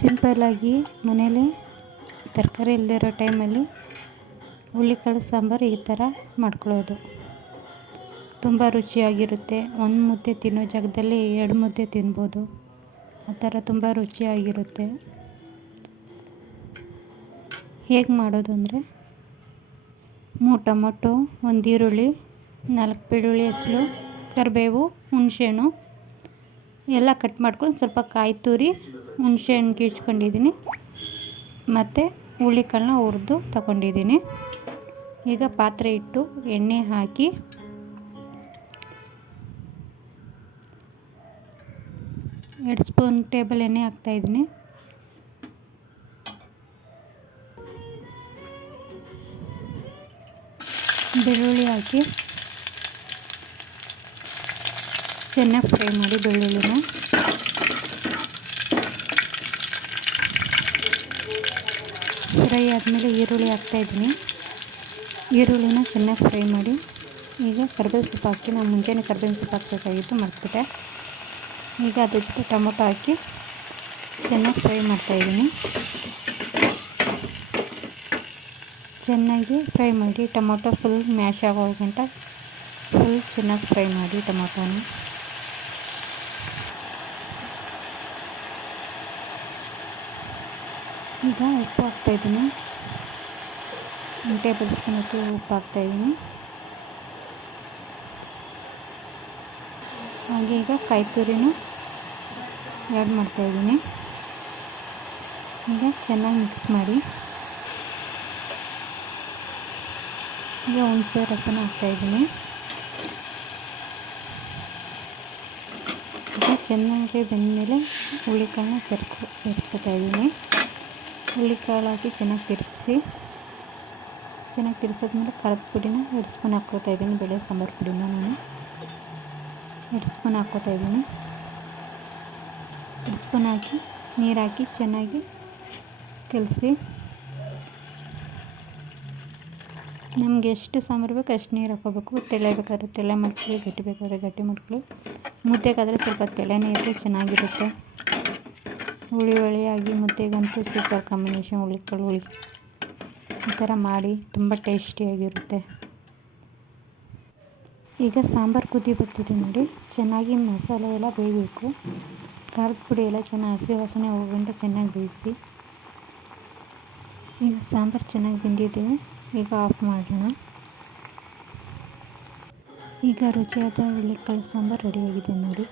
ಸಿಂಪಲ್ಲಾಗಿ ಮನೇಲಿ ತರಕಾರಿ ಇಲ್ಲದಿರೋ ಟೈಮಲ್ಲಿ ಹುಳ್ಳಿಕಾಳು ಸಾಂಬಾರು ಈ ಥರ ಮಾಡ್ಕೊಳ್ಳೋದು. ತುಂಬ ರುಚಿಯಾಗಿರುತ್ತೆ. ಒಂದು ಮುದ್ದೆ ತಿನ್ನೋ ಜಾಗದಲ್ಲಿ ಎರಡು ಮುದ್ದೆ ತಿನ್ಬೋದು. ಆ ಥರ ತುಂಬ ರುಚಿಯಾಗಿರುತ್ತೆ. ಹೇಗೆ ಮಾಡೋದು ಅಂದರೆ ಮೂರು ಟೊಮೊಟೊ, ಒಂದು ಈರುಳ್ಳಿ, ನಾಲ್ಕು ಬೆಳ್ಳುಳ್ಳಿ ಹೆಸರು ಕರಿಬೇವು ಹುಣಸೆಹಣ್ಣು ಎಲ್ಲ ಕಟ್ ಮಾಡ್ಕೊಂಡು ಸ್ವಲ್ಪ ಕಾಯಿ ತುರಿ ಹುಣಸೆಹಣ್ಣು ಕಿಚ್ಕೊಂಡಿದ್ದೀನಿ ಮತ್ತು ಹುಳಿಕಾಳನ್ನ ಹುರಿದು ತಗೊಂಡಿದ್ದೀನಿ. ಈಗ ಪಾತ್ರೆ ಇಟ್ಟು ಎಣ್ಣೆ ಹಾಕಿ ಎರಡು ಸ್ಪೂನ್ ಟೇಬಲ್ ಎಣ್ಣೆ ಹಾಕ್ತಾಯಿದ್ದೀನಿ ಬೆಳ್ಳುಳ್ಳಿ ಹಾಕಿ ಚೆನ್ನಾಗಿ ಫ್ರೈ ಮಾಡಿ ಬೆಳ್ಳುಳ್ಳಿನ. ಫ್ರೈ ಆದಮೇಲೆ ಈರುಳ್ಳಿ ಹಾಕ್ತಾಯಿದ್ದೀನಿ ಈರುಳ್ಳಿನ ಚೆನ್ನಾಗಿ ಫ್ರೈ ಮಾಡಿ. ಈಗ ಕರ್ಬೇವಿನ ಸೊಪ್ಪು ಹಾಕಿ, ನಾನು ಮುಂಚೆನೇ ಕರ್ಬೇವಿನ ಸೊಪ್ಪು ಹಾಕಬೇಕಾಗಿತ್ತು, ಮರ್ತ್ಬಿಟ್ಟೆ. ಈಗ ಅದ್ರ ಜೊತೆ ಟೊಮೊಟೊ ಹಾಕಿ ಚೆನ್ನಾಗಿ ಫ್ರೈ ಮಾಡ್ತಾಯಿದ್ದೀನಿ ಚೆನ್ನಾಗಿ ಫ್ರೈ ಮಾಡಿ, ಟೊಮೊಟೊ ಫುಲ್ ಮ್ಯಾಶ್ ಆಗೋ ಗಂಟ ಫುಲ್ ಚೆನ್ನಾಗಿ ಫ್ರೈ ಮಾಡಿ ಟೊಮೊಟೊನ. ಈಗ ಉಪ್ಪು ಹಾಕ್ತಾಯಿದ್ದೀನಿ ಒಂದು ಟೇಬಲ್ ಸ್ಪೂನ್ ಉಪ್ಪು ಹಾಕ್ತಾಯಿದ್ದೀನಿ ಹಾಗೆ ಈಗ ಕಾಯಿ ತುರಿನೂ ಆ್ಯಡ್ ಮಾಡ್ತಾಯಿದ್ದೀನಿ ಈಗ ಚೆನ್ನಾಗಿ ಮಿಕ್ಸ್ ಮಾಡಿ. ಈಗ ಹುಣಸೆ ರಸನ ಹಾಕ್ತಾಯಿದ್ದೀನಿ ಈಗ ಚೆನ್ನಾಗಿ ಬೆಂದಮೇಲೆ ಹುಳಿಕಾಳನ್ನ ಸೇರ್ಕೊ ಸೇರಿಸ್ಕೊತಾ ಇದ್ದೀನಿ. ಹುಳಿಕಾಳು ಹಾಕಿ ಚೆನ್ನಾಗಿ ತಿರುಗಿಸಿ. ಚೆನ್ನಾಗಿ ತಿರ್ಸಿದ್ಮೇಲೆ ಕರದ ಪುಡಿನ ಎರಡು ಸ್ಪೂನ್ ಹಾಕ್ಕೋತಾ ಇದ್ದೀನಿ ಬೆಳೆ ಸಾಂಬಾರು ಪುಡಿನ ನಾನು. ಎರಡು ಸ್ಪೂನ್ ಹಾಕ್ಕೋತಾ ಇದ್ದೀನಿ. ಎರಡು ಸ್ಪೂನ್ ಹಾಕಿ, ನೀರು ಹಾಕಿ ಚೆನ್ನಾಗಿ ಕಲಸಿ. ನಮ್ಗೆ ಎಷ್ಟು ಸಾಂಬಾರು ಬೇಕು ಅಷ್ಟು ನೀರು ಹಾಕೋಬೇಕು ತೆಳೆ ಬೇಕಾದ್ರೆ ತೆಳೆ ಮಾಡ್ಕೊಳ್ಳಿ, ಗಟ್ಟಿ ಬೇಕಾದ್ರೆ ಗಟ್ಟಿ ಮಾಡ್ಕೊಳ್ಳಿ. ಮುದ್ದೆಗಾದರೆ ಸ್ವಲ್ಪ ತೆಳೆನೇ ಇದ್ದರೆ ಚೆನ್ನಾಗಿರುತ್ತೆ. ಹುಳಿ ಹುಳಿಯಾಗಿ ಮುದ್ದೆಗಂತೂ ಸೂಪರ್ ಕಾಂಬಿನೇಷನ್ ಹುಳಿಕಾಳು ಹುಳಿ ಈ ಥರ ಮಾಡಿ ತುಂಬ ಟೇಸ್ಟಿಯಾಗಿರುತ್ತೆ. ಈಗ ಸಾಂಬಾರು ಕುದಿ ಬರ್ತಿದೆ ನೋಡಿ. ಚೆನ್ನಾಗಿ ಮಸಾಲೆ ಎಲ್ಲ ಬೇಯಬೇಕು. ಖಾರದ ಪುಡಿ ಎಲ್ಲ ಚೆನ್ನಾಗಿ ಹಸಿ ವಾಸನೆ ಹೋಗಂಟ ಚೆನ್ನಾಗಿ ಬೇಯಿಸಿ. ಈಗ ಸಾಂಬಾರು ಚೆನ್ನಾಗಿ ಬೆಂದಿದೆ. ಈಗ ಆಫ್ ಮಾಡೋಣ. ಈಗ ರುಚಿಯಾದ ಹುಳ್ಳಿಕಾಳು ಸಾಂಬಾರು ರೆಡಿಯಾಗಿದೆ ನೋಡಿ.